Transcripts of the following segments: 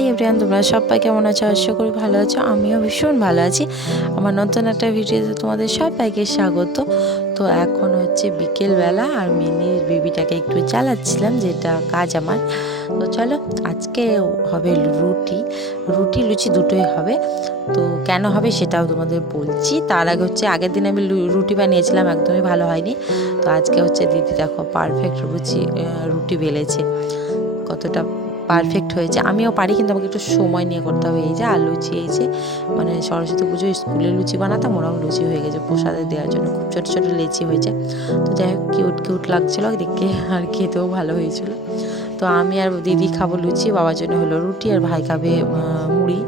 High everyone তোমরা সবাই কেমন আছো? আশা করি ভালো আছো। আমিও ভীষণ ভালো আছি। আমার নতুন একটা ভিডিওতে তোমাদের সবাইকে স্বাগত। তো এখন হচ্ছে বিকেলবেলা আর মিনির বেবিটাকে একটু চালাচ্ছিলাম যেটা কাজ আমার। তো চলো, আজকে হবে রুটি। রুটি, লুচি দুটোই হবে। তো কেন হবে সেটাও তোমাদের বলছি। তার আগে হচ্ছে আগের দিন আমি রুটি বানিয়েছিলাম, একদমই ভালো হয়নি। তো আজকে হচ্ছে দিদি দেখো পারফেক্ট রুচি রুটি বেলেছে। কতটা পারফেক্ট হয়েছে। আমিও পারি, কিন্তু আমাকে একটু সময় নিয়ে করতে হবে। এই যে আর লুচি, এই যে মানে সরস্বতী পুজো, স্কুলে লুচি বানাতাম, ওরাও লুচি হয়ে গেছে প্রসাদে দেওয়ার জন্য। খুব ছোটো ছোটো লেচি হয়েছে। তো যাই হোক কিউট কিউট লাগছিল দেখে আর খেতেও ভালো হয়েছিল। তো আমি আর দিদি খাব লুচি, বাবার জন্য হলো রুটি, আর ভাই খাবে মুড়ি।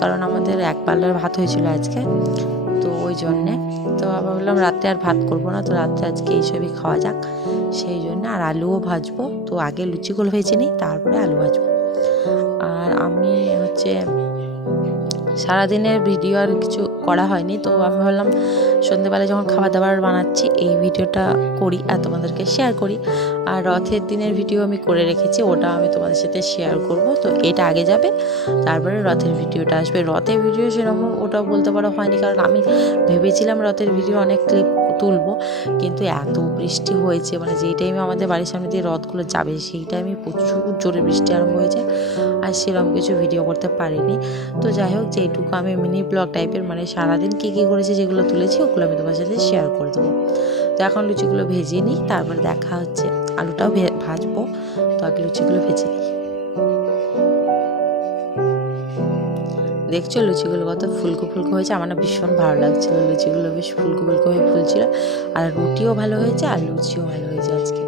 কারণ আমাদের এক পাল্লার ভাত হয়েছিল আজকে। তো ওই জন্যে। তো আবার বললাম রাতে আর ভাত করব না, তো রাত্রে আজকে এইসবই খাওয়া যাক। সেই জন্য আর আলুও ভাজবো। তো আগে লুচিগুলো ভেজে নিই, তারপরে আলু ভাজবো। আর আমি হচ্ছে সারাদিনের ভিডিও আর কিছু করা হয়নি, তো আমি ভাবলাম সন্ধেবেলা যখন খাবার দাবার বানাচ্ছি, এই ভিডিওটা করি আর তোমাদেরকে শেয়ার করি। আর রথের দিনের ভিডিও আমি করে রেখেছি ওটা আমি তোমাদের সাথে শেয়ার করব। তো এটা আগে যাবে, তারপরে রথের ভিডিওটা আসবে। রথের ভিডিও সেরকম ওটা বলতে পারো হয়নি, কারণ আমি ভেবেছিলাম রথের ভিডিও অনেক ক্লিপ তুলবো। কিন্তু এত বৃষ্টি হয়েছে মানে যেই টাইমে আমাদের বাড়ির সামনে দিয়ে রথগুলো যাবে, সেই টাইমে প্রচুর জোরে বৃষ্টি আরম্ভ হয়েছে। আর সেরকম কিছু ভিডিও করতে পারিনি। তো যাই হোক, যেইটুকু আমি মিনি ব্লগ টাইপের মানে সারাদিন কী কী করেছি যেগুলো তুলেছি, ওগুলো আমি তোমার সাথে শেয়ার করে দেবো। তো এখন লুচিগুলো ভেজে নিই, তারপরে দেখা হচ্ছে। আলুটাও ভাজবো। তো আগে লুচিগুলো ভেজে নিই। দেখছ লুচিগুলো কত ফুলকো ফুলকো হয়েছে? আমার না ভীষণ ভালো লাগছিল। লুচিগুলো বেশ ফুলকো ফুলকো হয়ে ফুলছিল। আর রুটিও ভালো হয়েছে, আর লুচিও ভালো হয়েছে আজকে।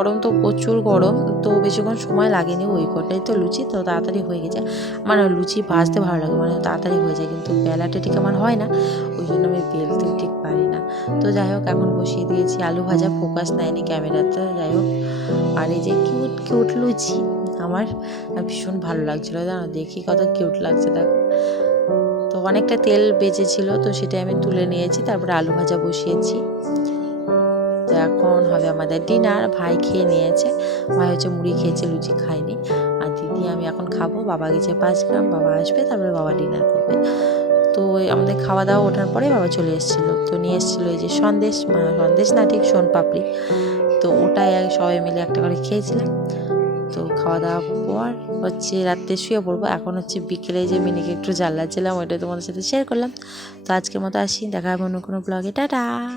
গরম তো প্রচুর গরম, তো বেশিক্ষণ সময় লাগেনি ওই কটাই তো লুচি তো তাড়াতাড়ি হয়ে গেছে। আমার লুচি ভাজতে ভালো লাগে মানে তাড়াতাড়ি হয়ে যায়, কিন্তু বেলাটা ঠিক আমার হয় না, ওই জন্য আমি বেলতেও ঠিক পারি না। তো যাই হোক, এখন বসিয়ে দিয়েছি আলু ভাজা ফোকাস নেয়নি ক্যামেরাতে, যাই হোক। আর এই যে কিউট কিউট লুচি, আমার ভীষণ ভালো লাগছিল, জানো? দেখি কত কিউট লাগছে, দেখো। তো অনেকটা তেল বেঁচেছিল, তো সেটা আমি তুলে নিয়েছি, তারপরে আলু ভাজা বসিয়েছি। এখন হবে আমাদের ডিনার ভাই খেয়ে নিয়েছে। ভাই হচ্ছে মুড়ি খেয়েছে, লুচি খায়নি। আর দিদি আমি এখন খাব, বাবা গেছে পাঁচ গ্রাম, বাবা আসবে, তারপরে বাবা ডিনার করবে। তো আমাদের খাওয়া দাওয়া ওঠার পরে বাবা চলে এসেছিল। তো নিয়ে এসেছিল এই যে সন্দেশ সন্দেশ না, ঠিক সোন পাপড়ি। তো ওটাই সবাই মিলে একটা করে খেয়েছিলাম। তো খাওয়া দাওয়ার পর হচ্ছে রাত্রে শুয়ে পড়ব। এখন হচ্ছে বিকেলে যে মিনিকে একটু জ্বালাচ্ছিলাম, ওইটা তোমাদের সাথে শেয়ার করলাম। তো আজকের মতো আসি, দেখা হবে অন্য কোনো ব্লগে টাটা!